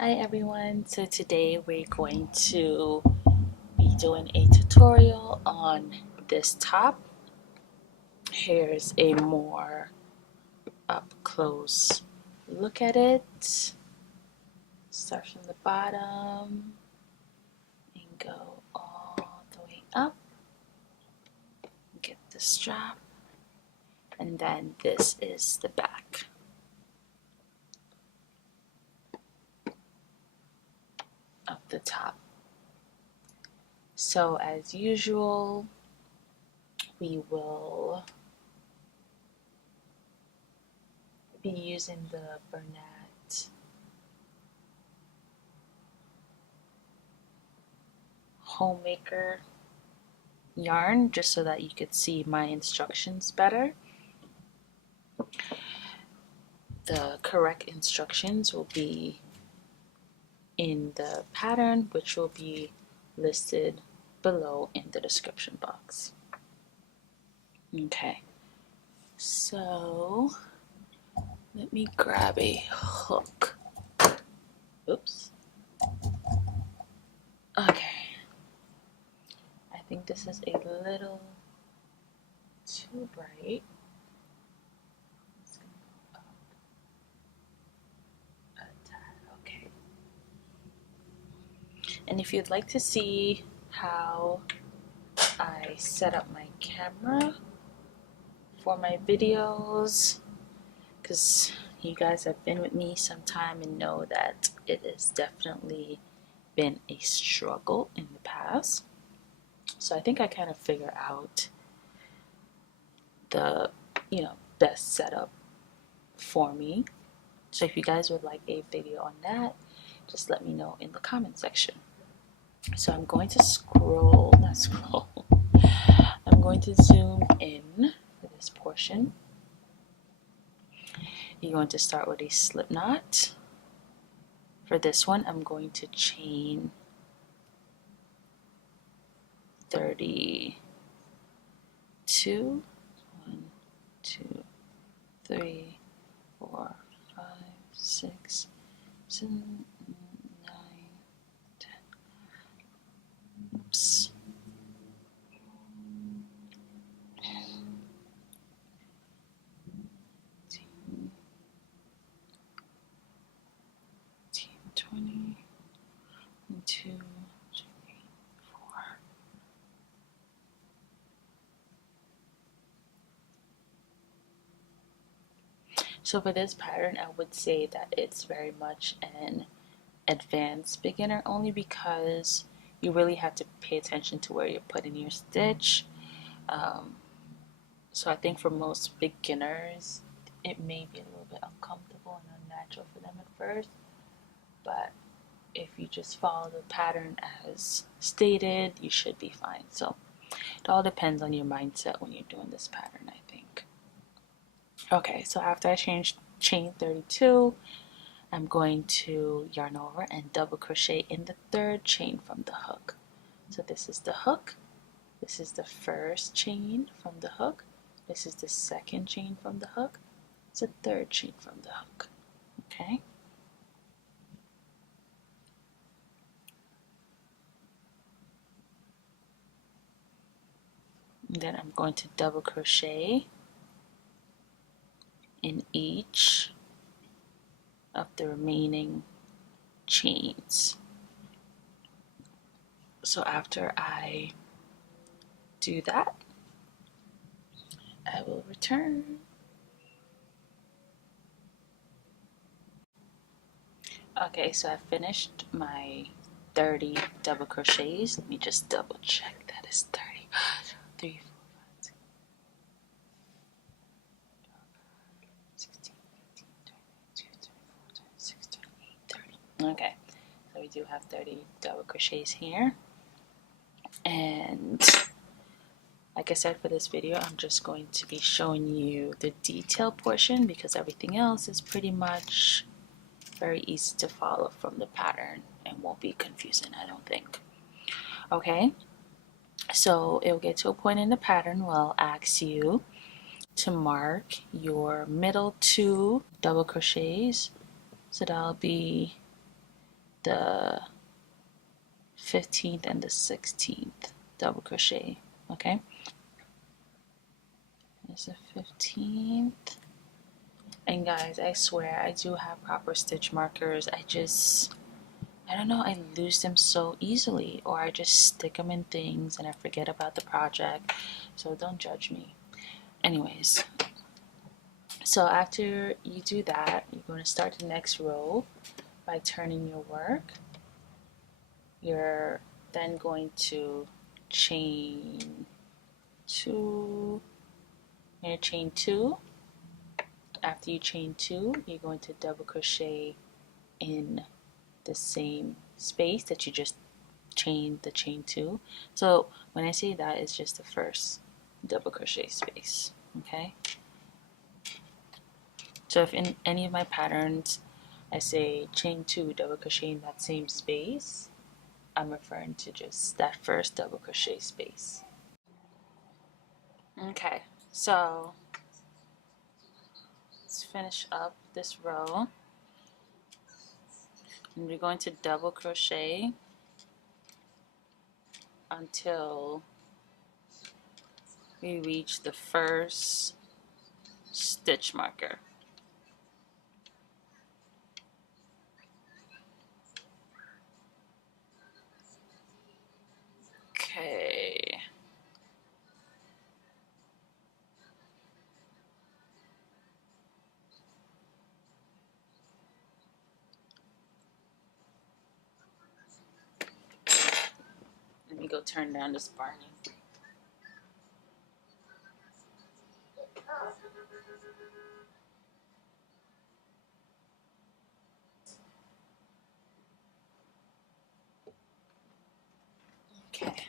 Hi everyone, so today we're going to be doing a tutorial on this top. Here's a more up close look at it. Start from the bottom and go all the way up. Get the strap, and then this is the back. Of the top. So as usual, we will be using the Bernat Homemaker yarn just so that you could see my instructions better. The correct instructions will be in the pattern, which will be listed below in the description box. Okay, so let me grab a hook. Oops. Okay, I think this is a little too bright. Okay. And if you'd like to see how I set up my camera for my videos, because you guys have been with me some time and know that it has definitely been a struggle in the past. So I think I kind of figure out the best setup for me. So if you guys would like a video on that, just let me know in the comment section. So I'm going to I'm going to zoom in for this portion. You're going to start with a slip knot. For this one, I'm going to chain 32. 1, 2, 3, 4, 5, 6, 7, 9, 10. Oops. 20, 1, 2, 3, 4. So for this pattern, I would say that it's very much an advanced beginner, only because you really have to pay attention to where you're putting your stitch. So I think for most beginners, it may be a little bit uncomfortable and unnatural for them at first, but if you just follow the pattern as stated, you should be fine. So it all depends on your mindset when you're doing this pattern, I think. Okay, so after I chain 32, I'm going to yarn over and double crochet in the third chain from the hook. So this is the hook, this is the first chain from the hook, this is the second chain from the hook, it's the third chain from the hook. Okay. And then I'm going to double crochet in each of the remaining chains. So after I do that, I will return. Okay, so I finished my 30 double crochets. Let me just double check that is 30. 3, 4, 5, 6, 16, 18, 22, 24, 26, 28, 30. Okay, so we do have 30 double crochets here. And like I said, for this video, I'm just going to be showing you the detail portion because everything else is pretty much very easy to follow from the pattern and won't be confusing, I don't think. Okay, so it'll get to a point in the pattern where I'll ask you to mark your middle 2 double crochets. So that'll be the 15th and the 16th double crochet. Okay, there's the 15th. And guys, I swear I do have proper stitch markers. I don't know, I lose them so easily, or I just stick them in things and I forget about the project. So don't judge me. Anyways, so after you do that, you're going to start the next row by turning your work. You're then going to chain 2. You're going to chain 2. After you chain 2, you're going to double crochet in the same space that you just chained the chain 2. So when I say that, it's just the first double crochet space. Okay, so if in any of my patterns I say chain 2 double crochet in that same space, I'm referring to just that first double crochet space. Okay, so let's finish up this row, and we're going to double crochet until we reach the first stitch marker. Okay. Let me go turn down this burning. Okay.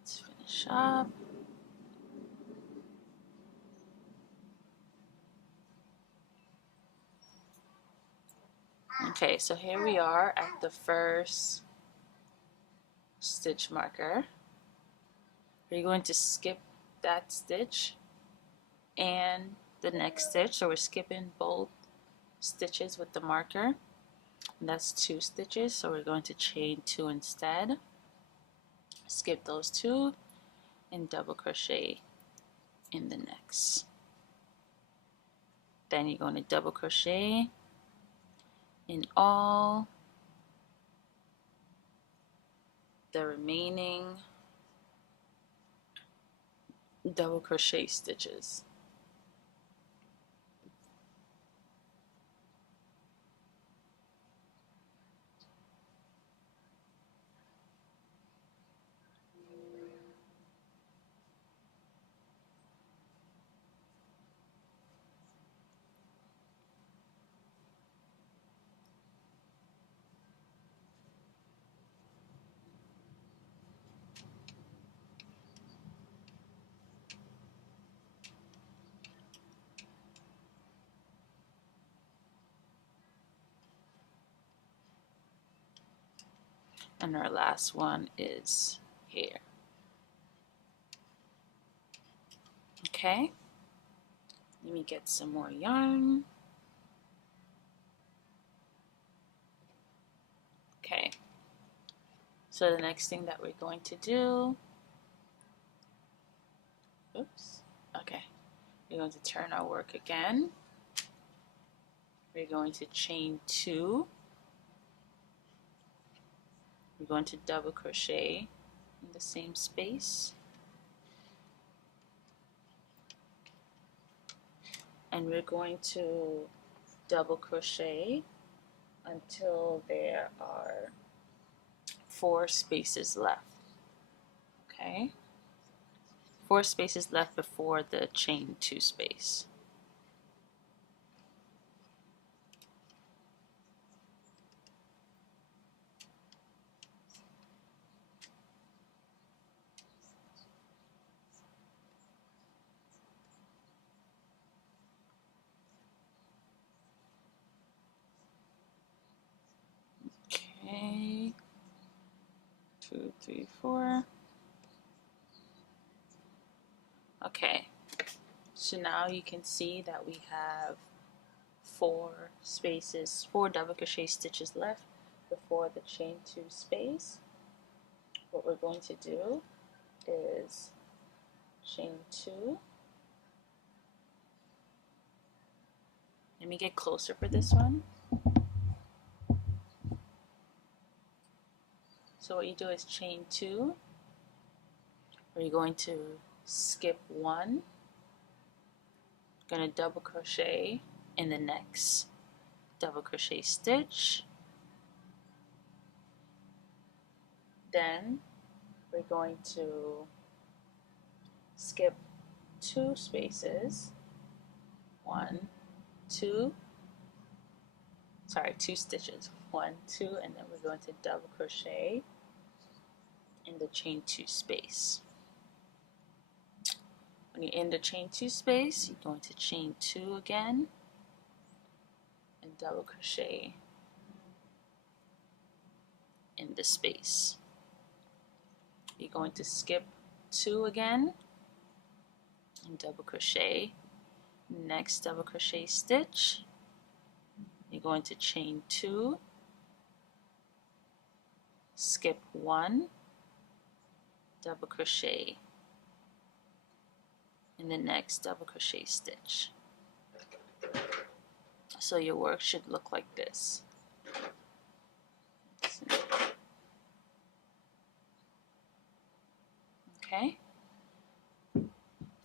Let's finish up. Okay, so here we are at the first stitch marker. We're going to skip that stitch and the next stitch, so we're skipping both stitches with the marker, and that's 2 stitches, so we're going to chain 2 instead. Skip those 2 and double crochet in the next. Then you're going to double crochet in all the remaining double crochet stitches. And our last one is here. Okay, let me get some more yarn. Okay, so the next thing that we're going to do, oops, okay, we're going to turn our work again. We're going to chain 2. We're going to double crochet in the same space, and we're going to double crochet until there are 4 spaces left. Okay, 4 spaces left before the chain 2 space. Okay, 2, 3, 4. Okay, so now you can see that we have 4 spaces, 4 double crochet stitches left before the chain 2 space. What we're going to do is chain 2. Let me get closer for this one. So what you do is chain 2, where you're going to skip 1, going to double crochet in the next double crochet stitch. Then we're going to skip 2 spaces, 2 stitches, 1, 2, and then we're going to double crochet in the chain 2 space. When you're in the chain 2 space, you're going to chain 2 again and double crochet in the space. You're going to skip 2 again and double crochet. Next double crochet stitch, you're going to chain 2, skip 1, double crochet in the next double crochet stitch. So your work should look like this. Okay.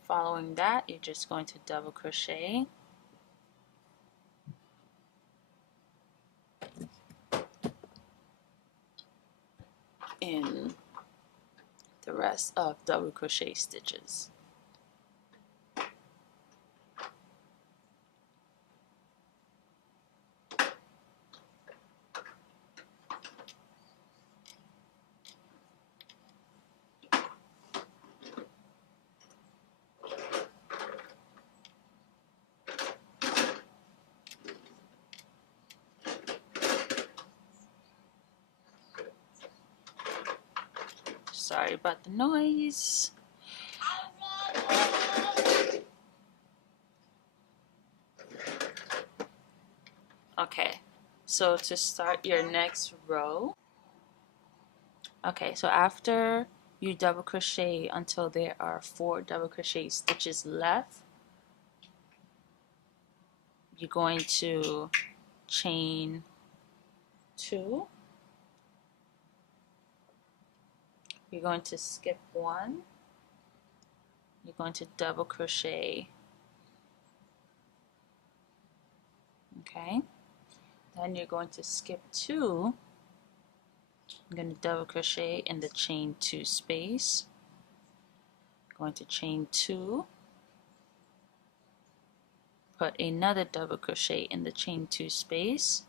Following that, you're just going to double crochet in the rest of double crochet stitches. Sorry about the noise. Okay, so to start your next row, okay, so after you double crochet until there are 4 double crochet stitches left, you're going to chain 2, you're going to skip 1, you're going to double crochet, okay, then you're going to skip 2, I'm going to double crochet in the chain 2 space, going to chain 2, put another double crochet in the chain 2 space,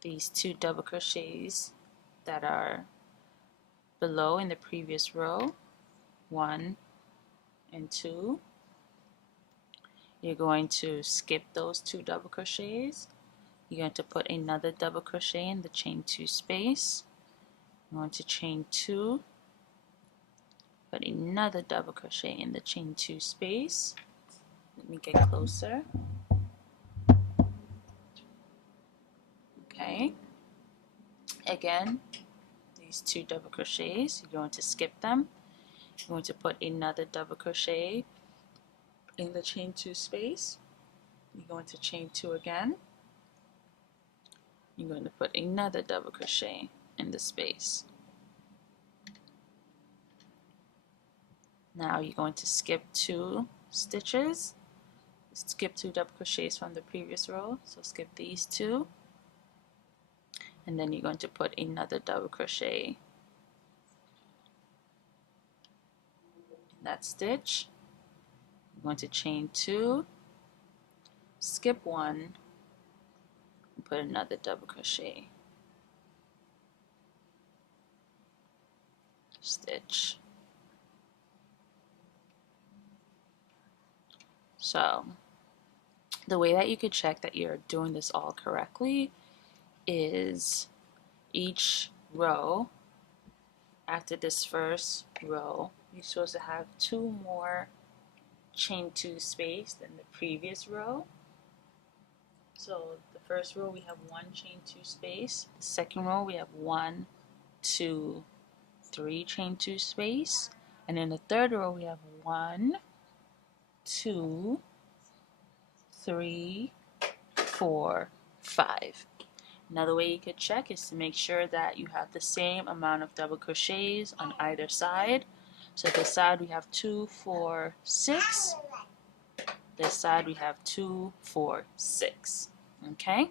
these 2 double crochets that are below in the previous row, 1 and 2, you're going to skip those 2 double crochets, you're going to put another double crochet in the chain 2 space, you're going to chain 2, put another double crochet in the chain 2 space. Let me get closer. Okay, again, these 2 double crochets, you're going to skip them, you're going to put another double crochet in the chain 2 space, you're going to chain 2 again, you're going to put another double crochet in the space. Now you're going to skip 2 stitches, skip 2 double crochets from the previous row, so skip these 2, and then you're going to put another double crochet in that stitch. You're going to chain 2, skip 1, and put another double crochet stitch. So the way that you could check that you're doing this all correctly is each row, after this first row, you're supposed to have 2 more chain 2 space than the previous row. So the first row we have 1 chain 2 space. The second row we have 1, 2, 3 chain 2 space. And in the third row we have 1, 2, 3, 4, 5. Another way you could check is to make sure that you have the same amount of double crochets on either side. So this side we have 2, 4, 6. This side we have 2, 4, 6. Okay?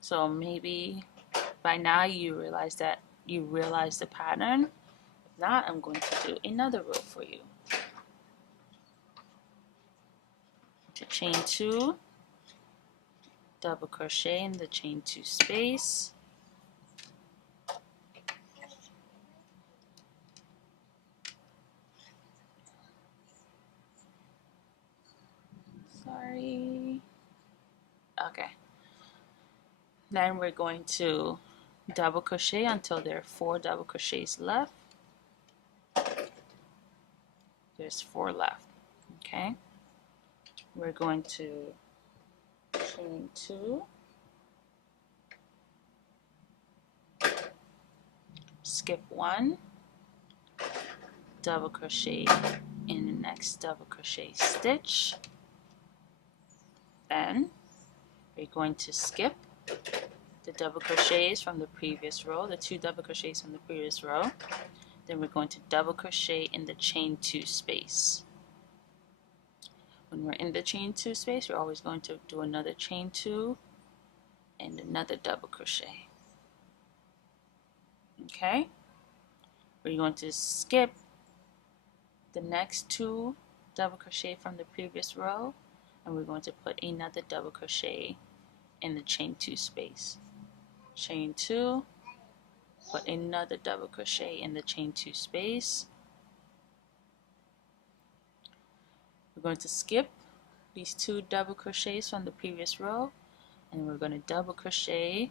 So maybe by now you realize the pattern. If not, I'm going to do another row for you. To chain 2, double crochet in the chain 2 space. Sorry. Okay. Then we're going to double crochet until there are 4 double crochets left. There's 4 left. Okay. We're going to chain 2, skip 1, double crochet in the next double crochet stitch. Then we're going to skip the double crochets from the previous row, the 2 double crochets from the previous row. Then we're going to double crochet in the chain 2 space. When we're in the chain 2 space, we're always going to do another chain 2 and another double crochet. Okay? We're going to skip the next 2 double crochet from the previous row, and we're going to put another double crochet in the chain 2 space. Chain 2, put another double crochet in the chain 2 space. We're going to skip these 2 double crochets from the previous row, and we're going to double crochet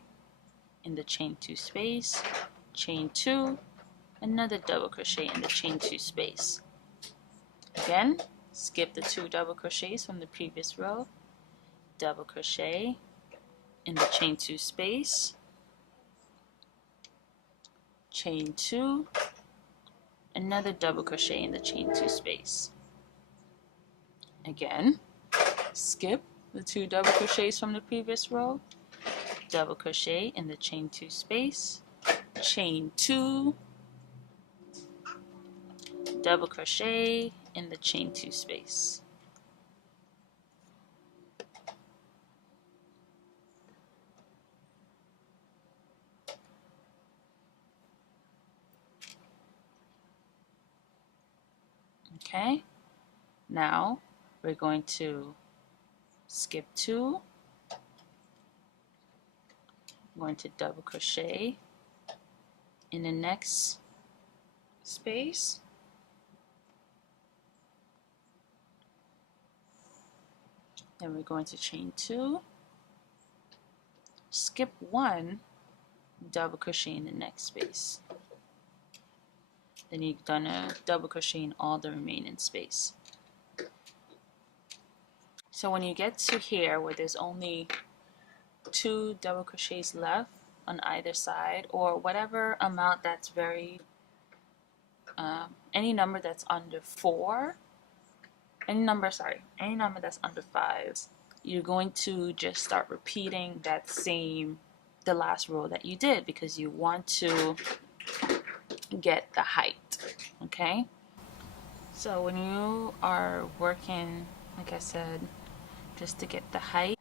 in the chain 2 space, chain 2, another double crochet in the chain 2 space. Again, skip the 2 double crochets from the previous row, double crochet in the chain 2 space, chain 2, another double crochet in the chain 2 space. Again, skip the 2 double crochets from the previous row, double crochet in the chain 2 space, chain 2, double crochet in the chain 2 space. Okay, now we're going to skip 2, I'm going to double crochet in the next space, then we're going to chain 2, skip 1, double crochet in the next space. Then you're gonna double crochet in all the remaining space. So when you get to here where there's only 2 double crochets left on either side, or whatever amount that's any number that's under 4, any number that's under 5, you're going to just start repeating the last row that you did, because you want to get the height. Okay, so when you are working, like I said, just to get the height,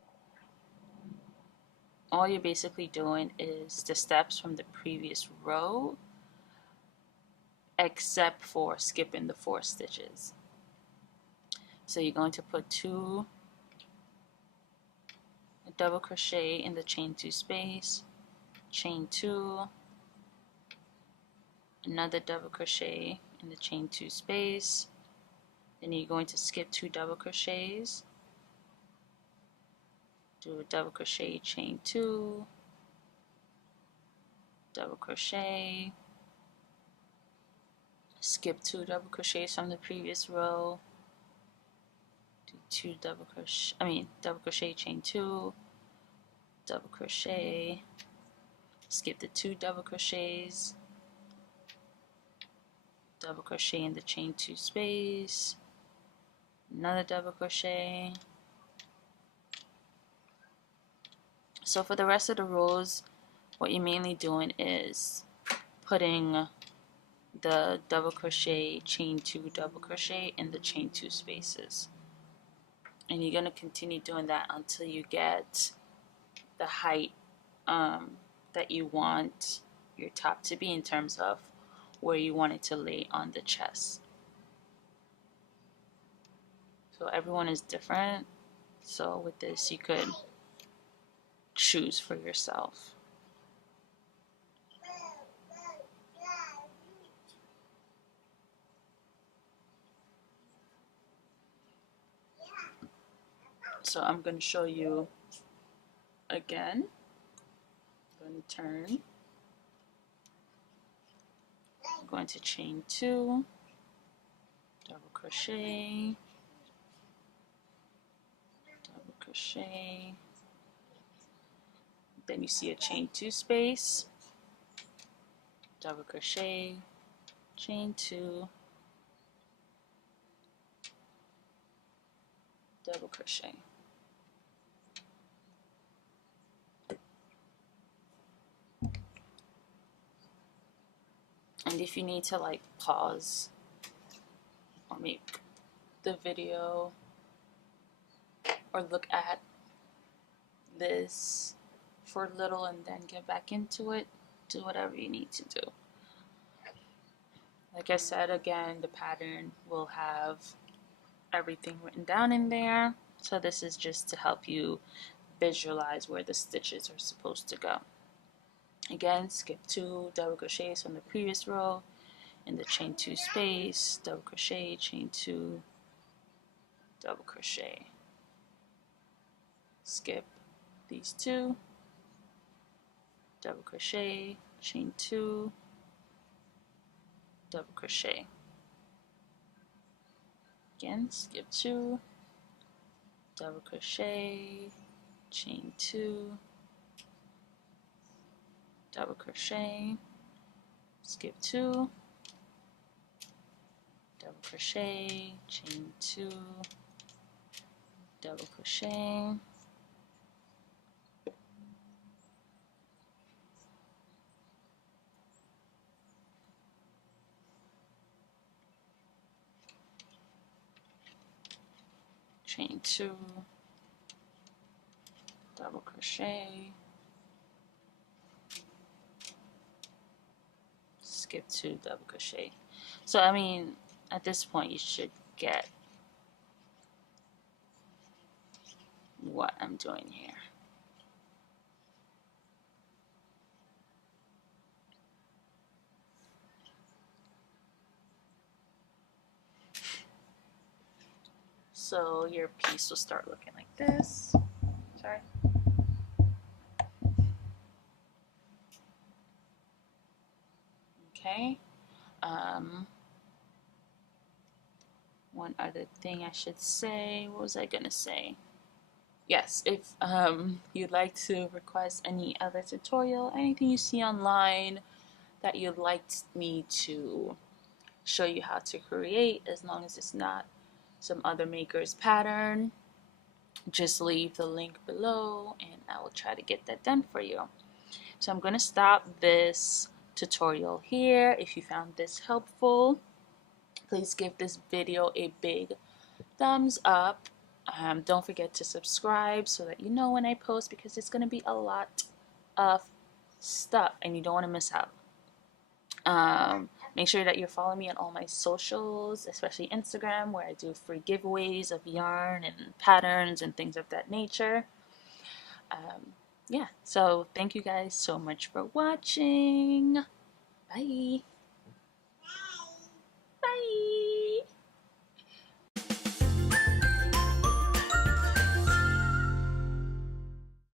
all you're basically doing is the steps from the previous row, except for skipping the 4 stitches. So you're going to put 2 double crochet in the chain 2 space, chain 2, another double crochet in the chain 2 space, then you're going to skip 2 double crochets, do a double crochet, chain 2, double crochet, skip 2 double crochets from the previous row, do two double crochet, double crochet, chain 2, double crochet, skip the 2 double crochets, double crochet in the chain 2 space, another double crochet. So for the rest of the rows, what you're mainly doing is putting the double crochet, chain 2 double crochet in the chain 2 spaces, and you're going to continue doing that until you get the height that you want your top to be in terms of where you want it to lay on the chest. So everyone is different, so with this you could choose for yourself. So I'm going to show you again. I'm going to turn. I'm going to chain 2, double crochet, double crochet. Then you see a chain 2 space, double crochet, chain 2, double crochet. And if you need to like pause or make the video or look at this for a little and then get back into it, do whatever you need to do. Like I said, again, the pattern will have everything written down in there, so this is just to help you visualize where the stitches are supposed to go. Again, skip 2 double crochets from the previous row in the chain 2 space, double crochet, chain 2, double crochet. Skip these 2, double crochet, chain 2, double crochet. Again, skip 2, double crochet, chain 2, double crochet, skip 2, double crochet, chain 2, double crochet, chain 2, double crochet, skip 2, double crochet. So I mean, at this point you should get what I'm doing here. So your piece will start looking like this. Sorry. Okay. One other thing I should say. What was I gonna say? Yes, if you'd like to request any other tutorial, anything you see online that you'd like me to show you how to create, as long as it's not some other maker's pattern, just leave the link below and I will try to get that done for you. So I'm going to stop this tutorial here. If you found this helpful, please give this video a big thumbs up. Don't forget to subscribe so that you know when I post, because it's going to be a lot of stuff and you don't want to miss out. Make sure that you're following me on all my socials, especially Instagram, where I do free giveaways of yarn and patterns and things of that nature. Yeah, so thank you guys so much for watching. Bye. Bye. Bye.